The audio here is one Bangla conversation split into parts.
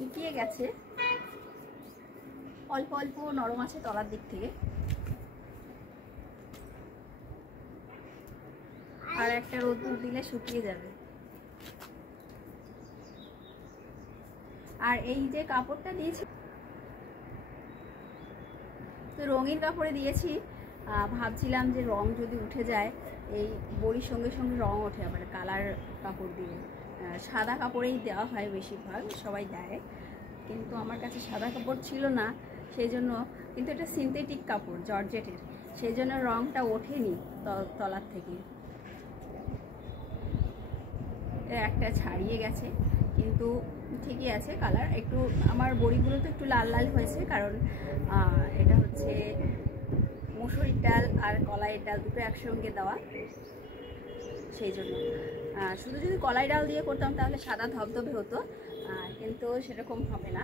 শুকিয়ে গেছে, অল্প অল্প নরম আছে তলার দিক থেকে। আর একটা রোদ্দুর দিলে শুকিয়ে যাবে। আর এই যে কাপড়টা দিয়েছি তো রঙিন কাপড়ে দিয়েছি, ভাবছিলাম যে রং যদি উঠে যায়, এই বড়ির সঙ্গে সঙ্গে রং ওঠে আবার কালার কাপড় দিয়ে। সাদা কাপড়েই দেওয়া হয় বেশিরভাগ, সবাই দেয়, কিন্তু আমার কাছে সাদা কাপড় ছিল না, সেই জন্য। কিন্তু এটা সিনথেটিক কাপড়, জর্জেটের, সেই জন্য রংটা ওঠেনি তলার থেকে। একটা ছাড়িয়ে গেছে, কিন্তু ঠিকই আছে কালার। একটু আমার বড়িগুলো তো একটু লাল লাল হয়েছে, কারণ এটা হচ্ছে মুসুরির ডাল আর কলাইয়ের ডাল দুটো একসঙ্গে দেওয়া, সেই জন্য। শুধু যদি কলাই ডাল দিয়ে করতাম তাহলে সাদা ধবধবে হতো, কিন্তু সেরকম হবে না।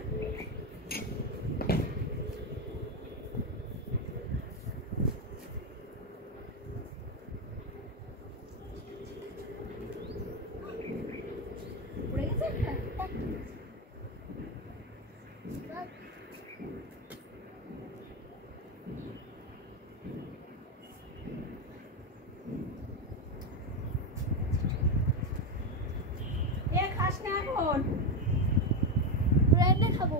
খাস না এখন, খাবো।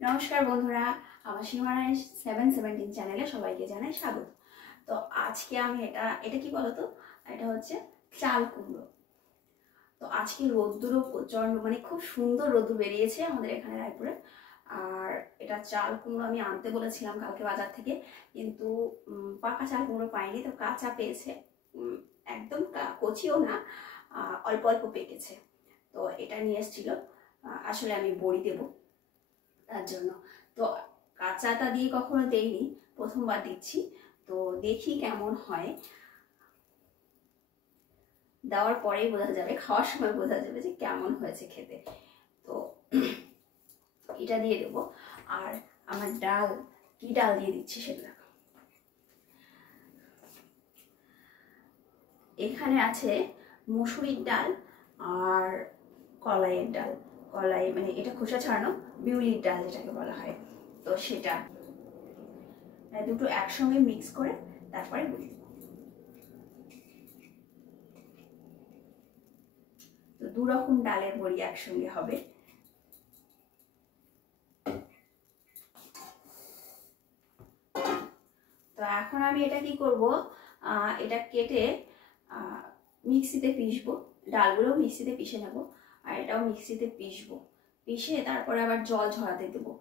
নমস্কার বন্ধুরা, আমার সীমানায় 717 চ্যানেলে সবাইকে জানাই স্বাগত। তো আজকে আমি এটা কি বলতো, এটা হচ্ছে চাল কুমড়ো। তো আজকে রোদ্দুরও প্রচন্ড, মানে খুব সুন্দর রোদ্দুর বেরিয়েছে আমাদের এখানে রায়পুরে। আর এটা চাল কুমড়ো আমি আনতে বলেছিলাম কালকে বাজার থেকে, কিন্তু পাকা চাল কুমড়ো পাইনি, তো কাঁচা পেয়েছে। একদম কচিও না, অল্প অল্প পেকেছে। তো এটা নিয়ে এসেছিল, আসলে আমি বড়ি দেবো তার জন্য। তো কাঁচাটা দিয়ে কখনো দেইনি, প্রথমবার দিচ্ছি, তো দেখি কেমন হয়। দেওয়ার পরেই বোঝা যাবে, খাওয়ার সময় বোঝা যাবে যে কেমন হয়েছে খেতে। তো এটা দিয়ে দেবো। আর আমার ডাল, কি ডাল দিয়ে দিচ্ছি সেটা এখানে আছে, মসুরির ডাল আর কলাইয়ের ডাল। কলাই মানে এটা খোসা ছাড়ানো বিউলির ডাল যেটাকে বলা হয়, তো সেটা দুটো একসঙ্গে মিক্স করে তারপরে বলি। তো দু রকম ডালের বড়ি একসঙ্গে হবে। তো এখন আমি এটা কি করব, এটা কেটে মিক্সিতে পিষবো, ডালগুলো মিক্সিতে পিষে নেবো, আর এটাও মিক্সিতে পিষবো, পিষে তারপরে আবার জল ঝরাতে দেবো।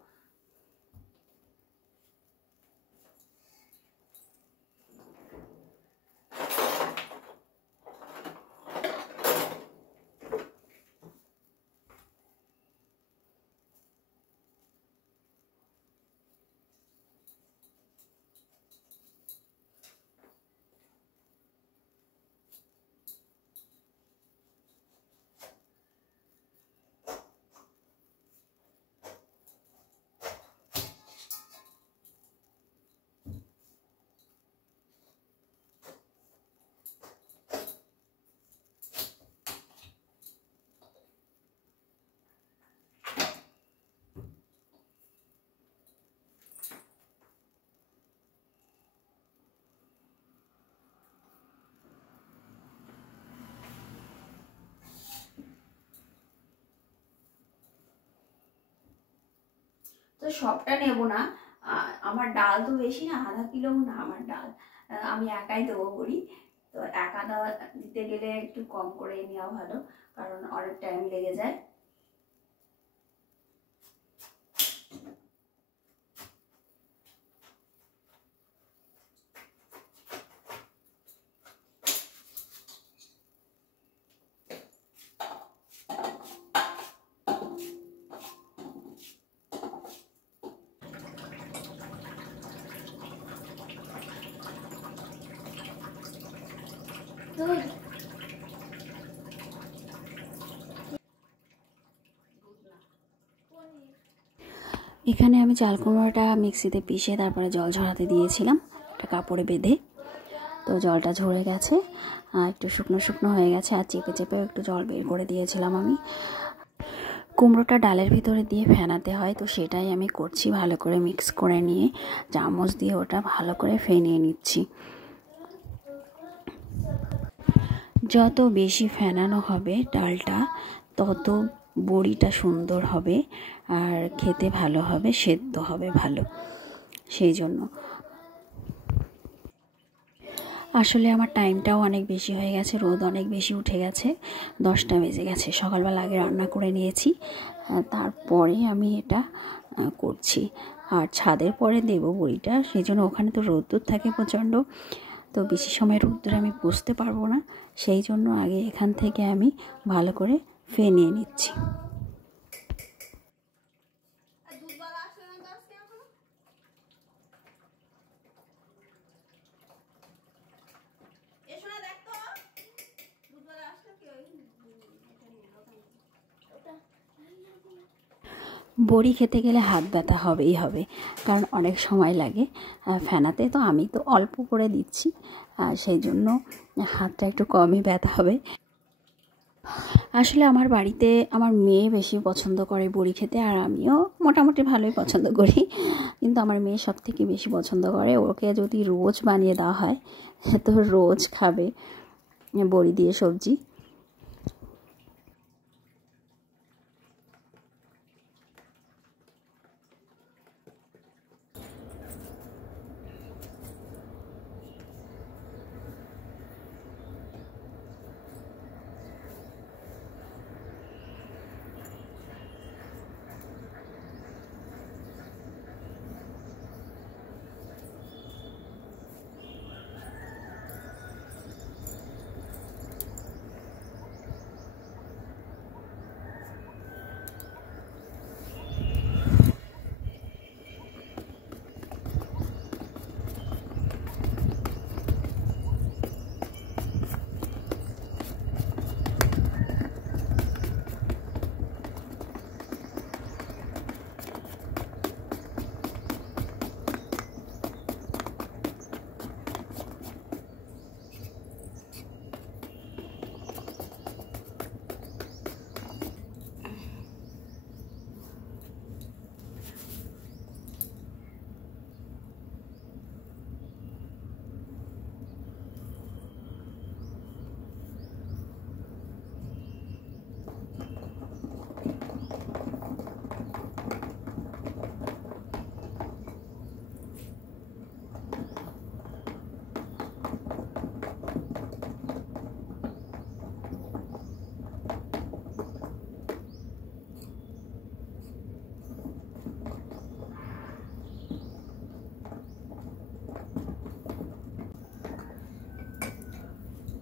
তো সবটা নেব না, আমার ডাল তো বেশি না, আধা কিলো না আমার ডাল, আমি একাই দেবো বড়ি। তো একা দিতে গেলে একটু কম করে নেওয়া ভালো, কারণ অনেক টাইম লেগে যায়। এখানে আমি চাল কুমড়োটা মিক্সিতে পিষে তারপরে জল ঝরাতে দিয়েছিলাম একটা কাপড়ে বেঁধে। তো জলটা ঝরে গেছে, একটু শুকনো শুকনো হয়ে গেছে, আর চেপে চেপে একটু জল বের করে দিয়েছিলাম আমি। কুমড়োটা ডালের ভিতরে দিয়ে ফেনাতে হয়, তো সেটাই আমি করছি। ভালো করে মিক্স করে নিয়ে চামচ দিয়ে ওটা ভালো করে ফেনিয়ে নিচ্ছি। যত বেশি ফেনানো হবে ডালটা, তত বড়িটা সুন্দর হবে আর খেতে ভালো হবে, সেদ্ধ হবে ভালো। সেই জন্য আসলে আমার টাইমটাও অনেক বেশি হয়ে গেছে, রোদ অনেক বেশি উঠে গেছে, 10টা বেজে গেছে। সকালবেলা আগে রান্না করে নিয়েছি, তারপরে আমি এটা করছি। আর ছাদের পরে দেবো বড়িটা, সেই জন্য ওখানে তো রোদ্দুর থাকে প্রচণ্ড, তো বেশি সময় রোদ্দুরে আমি বসতে পারবো না, সেই জন্য আগে এখান থেকে আমি ভালো করে ফেনিয়ে নিচ্ছি। বড়ি খেতে গেলে হাত ব্যথা হবেই হবে, কারণ অনেক সময় লাগে ফেনাতে। তো আমি তো অল্প করে দিচ্ছি, সেই জন্য হাতটা একটু কমই ব্যথা হবে। আসলে আমার বাড়িতে আমার মেয়ে বেশি পছন্দ করে বড়ি খেতে, আর আমিও মোটামুটি ভালোই পছন্দ করি, কিন্তু আমার মেয়ে সব থেকে বেশি পছন্দ করে। ওকে যদি রোজ বানিয়ে দেওয়া হয় তো রোজ খাবে বড়ি দিয়ে সবজি।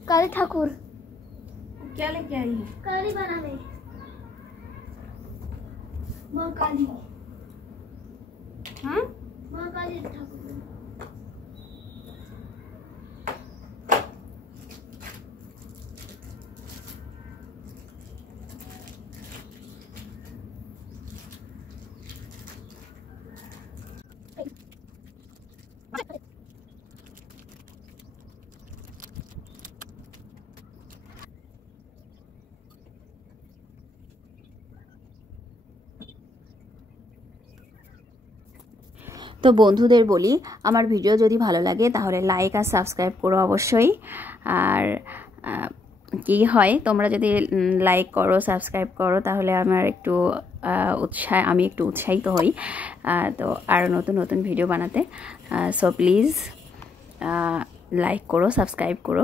काली ठाकुर क्या लेके आई है? काली बनाने माँ काली। हाँ, माँ काली ठाकुर। তো বন্ধুদের বলি, আমার ভিডিও যদি ভালো লাগে তাহলে লাইক আর সাবস্ক্রাইব করো অবশ্যই। আর কি হয়, তোমরা যদি লাইক করো সাবস্ক্রাইব করো তাহলে আমার একটু আমি একটু উৎসাহিত হই, তো আরও নতুন নতুন ভিডিও বানাতে। সো প্লিজ লাইক করো, সাবস্ক্রাইব করো।